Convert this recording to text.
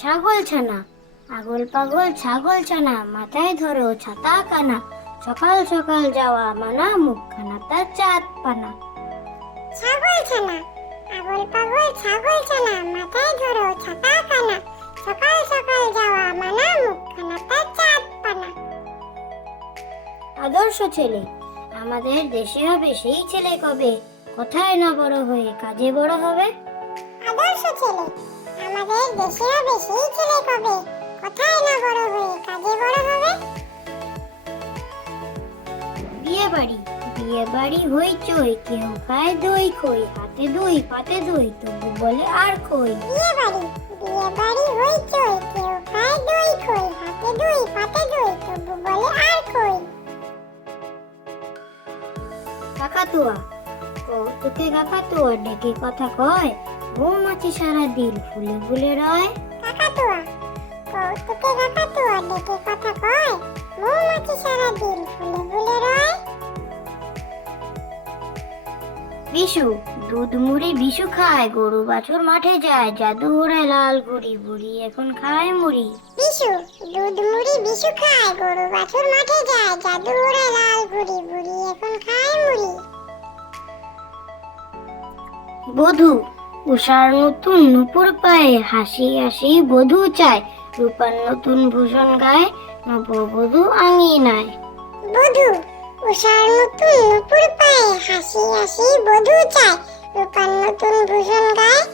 ছাগল ছানা আগল পাগল ছাগল ছানা মাথায় ধরো ছাতা কানা সকাল সকাল যাওয়া মানা মুখখানা তার চাঁদ পানা ছাগল ছানা আগল পাগল ছাগল ছানা মাথায় ধরো ছাতা কানা সকাল সকাল যাওয়া মানা মুখখানা তার চাঁদ পানা আদর্শ ছেলে আমাদের দেশে হবে সেই ছেলে কবে কোথায় না বড় হয়ে কাজে বড় হবে আদর্শ ছেলে আমাদের দেশে হবে সেই ছেলে কবে না বড় হয়ে কাজে বড় হবে বিয়ে বাড়ি বিয়ে বাড়ি কেউ খায় দই হাতে দই পাতে দই তবু বলে আর বিয়ে বাড়ি বিয়ে বাড়ি কেউ খায় দই হাতে দই পাতে দই তবু বলে আর কাকাতুয়া কাকাতুয়া ডেকে কথা কয় মৌমাছি সারা দিন ফুলে ফুলে রয় কাকাতুয়া কৌতুকে কাকাতুয়া ডেকে কথা কয় মৌমাছি সারা দিন ফুলে ফুলে রয় বিশু দুধ মুড়ি বিশু খায় গরু বাছুর মাঠে যায় জাদু ওড়ায় লাল গুড়ি বুড়ি এখন খায় মুড়ি বিশু দুধ মুড়ি বিশু খায় গরু বাছুর মাঠে যায় জাদু ওড়ায় লাল গুড়ি বুড়ি এখন খায় মুড়ি বধূ উষার নতুন নূপুর পায়ে হাসি হাসি বধু চায় রূপার নতুন ভূষণ গায়ে নববধূ নাই বধু উষার নতুন নূপুর পায়ে হাসি হাসি বধু চায় রূপার নতুন ভূষণ গায়